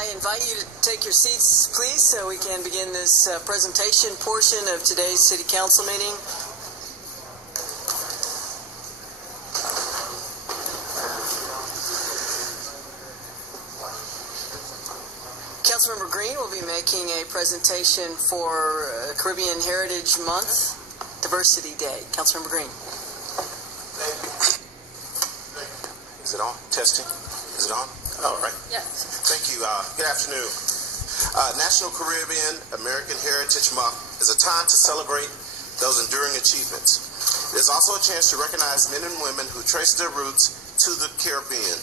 I invite you to take your seats, please, so we can begin this presentation portion of today's City Council meeting. Councilmember Green will be making a presentation for Caribbean Heritage Month, Diversity Day. Councilmember Green. Thank you. Is it on? Testing? Is it on? All right. Yes. Thank you. Good afternoon. National Caribbean American Heritage Month is a time to celebrate those enduring achievements. It is also a chance to recognize men and women who trace their roots to the Caribbean.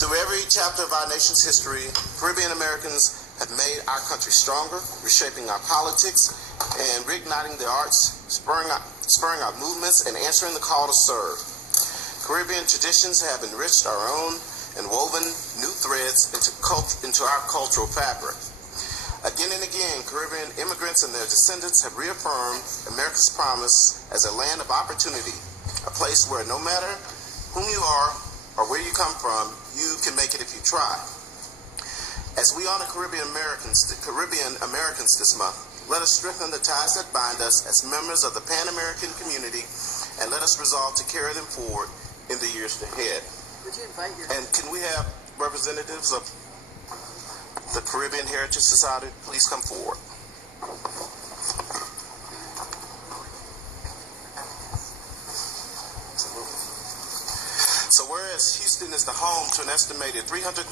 Through every chapter of our nation's history, Caribbean Americans have made our country stronger, reshaping our politics and reigniting the arts, spurring our movements, and answering the call to serve. Caribbean traditions have enriched our own and woven new threads into our cultural fabric. Again and again, Caribbean immigrants and their descendants have reaffirmed America's promise as a land of opportunity, a place where no matter whom you are or where you come from, you can make it if you try. As we honor Caribbean Americans this month, let us strengthen the ties that bind us as members of the Pan-American community, and let us resolve to carry them forward in the years ahead. Would you invite your... And can we have representatives of the Caribbean Heritage Society please come forward? So whereas Houston is the home to an estimated 300,000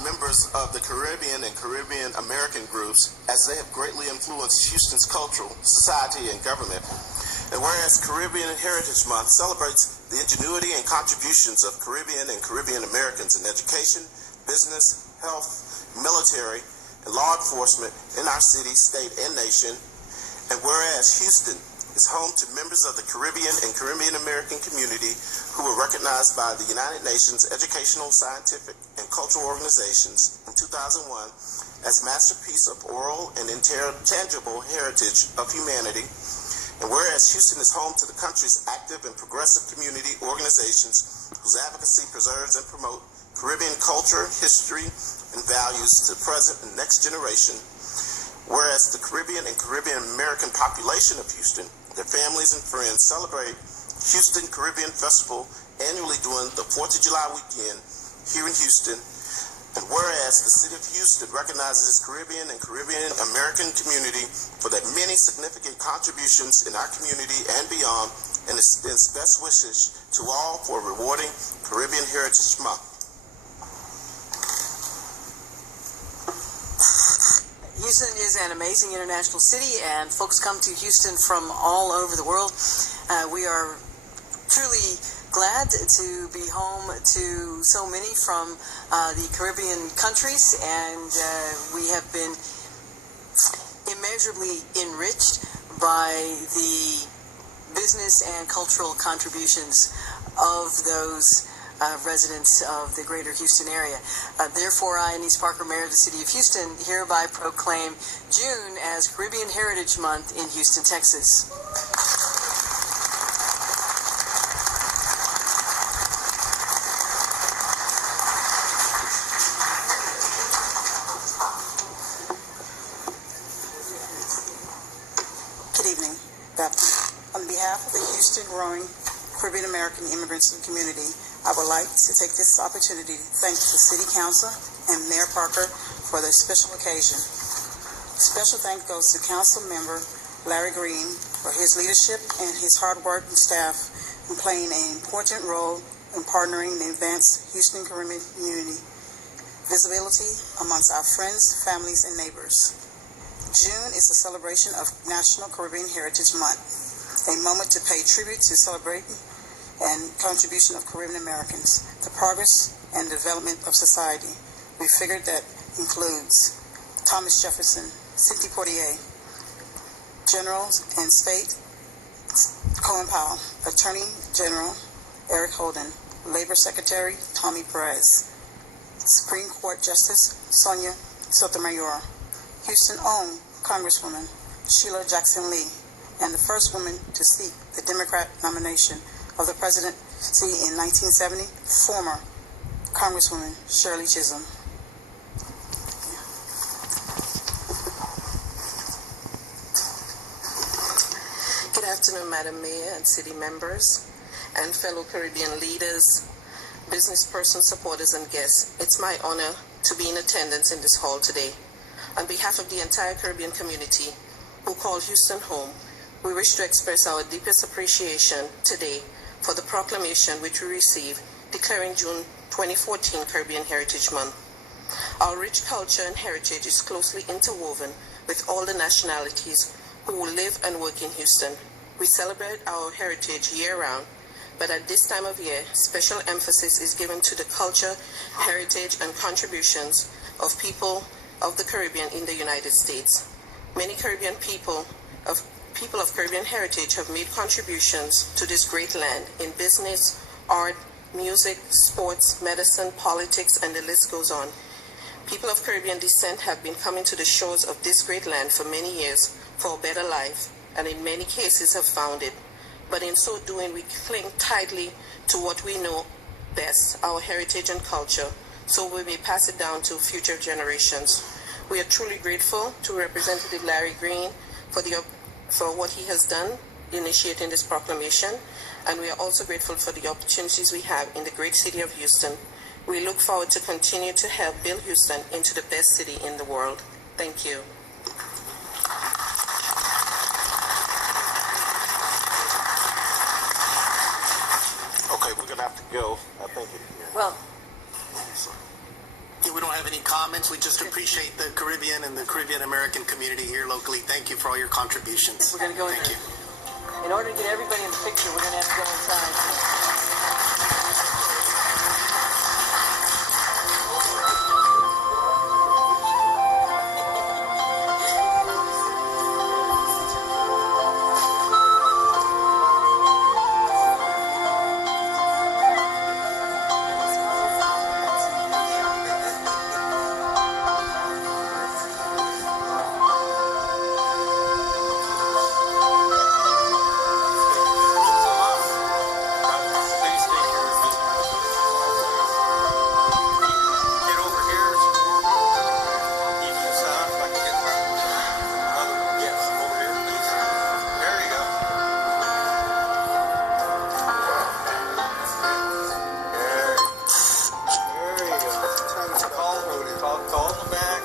members of the Caribbean and Caribbean American groups, as they have greatly influenced Houston's cultural, society, and government, and whereas Caribbean Heritage Month celebrates the ingenuity and contributions of Caribbean and Caribbean Americans in education, business, health, military, and law enforcement in our city, state, and nation, and whereas Houston is home to members of the Caribbean and Caribbean American community who were recognized by the United Nations Educational, Scientific, and Cultural Organizations in 2001 as masterpiece of oral and intangible heritage of humanity. And whereas Houston is home to the country's active and progressive community organizations whose advocacy preserves and promote Caribbean culture, history, and values to the present and next generation, whereas the Caribbean and Caribbean American population of Houston, their families and friends celebrate Houston Caribbean Festival annually during the 4th of July weekend here in Houston, and whereas the city of Houston recognizes its Caribbean and Caribbean American community for their many significant contributions in our community and beyond, and extends best wishes to all for a rewarding Caribbean Heritage Month. Houston is an amazing international city, and folks come to Houston from all over the world. We are truly glad to be home to so many from the Caribbean countries, and we have been immeasurably enriched by the business and cultural contributions of those residents of the greater Houston area. Therefore, I, Anise Parker, Mayor of the City of Houston, hereby proclaim June as Caribbean Heritage Month in Houston, Texas. Good evening. On behalf of the Houston growing Caribbean American immigrants and community, I would like to take this opportunity to thank the City Council and Mayor Parker for this special occasion. Special thanks goes to Council Member Larry Green for his leadership and his hard-working staff in playing an important role in partnering to advance Houston Caribbean community visibility amongst our friends, families, and neighbors. June is a celebration of National Caribbean Heritage Month, a moment to pay tribute to celebrating and contribution of Caribbean Americans, the progress and development of society. We figured that includes Thomas Jefferson, Sidney Poitier, Generals and State Colin Powell, Attorney General Eric Holden, Labor Secretary Tommy Perez, Supreme Court Justice Sonia Sotomayor, Houston own Congresswoman Sheila Jackson Lee, and the first woman to seek the Democrat nomination of the presidency in 1970, former Congresswoman Shirley Chisholm. afternoon, Madam Mayor and city members, and fellow Caribbean leaders, business persons, supporters, and guests. It's my honor to be in attendance in this hall today. On behalf of the entire Caribbean community who call Houston home, we wish to express our deepest appreciation today for the proclamation which we received declaring June 2014 Caribbean Heritage Month. Our rich culture and heritage is closely interwoven with all the nationalities who live and work in Houston. We celebrate our heritage year-round, but at this time of year, special emphasis is given to the culture, heritage, and contributions of people of the Caribbean in the United States. Many Caribbean people of Caribbean heritage have made contributions to this great land in business, art, music, sports, medicine, politics, and the list goes on. People of Caribbean descent have been coming to the shores of this great land for many years for a better life, and in many cases have found it. But in so doing, we cling tightly to what we know best, our heritage and culture, so we may pass it down to future generations. We are truly grateful to Representative Larry Green for what he has done initiating this proclamation, and we are also grateful for the opportunities we have in the great city of Houston. We look forward to continue to help build Houston into the best city in the world. Thank you. Okay, we're gonna have to go. I think. Well, Yeah, we don't have any comments. We just appreciate the Caribbean and the Caribbean American community here locally. Thank you for all your contributions. we're going to go Thank in. you. In order to get everybody in the picture, we're going to have to go inside. Call in the back.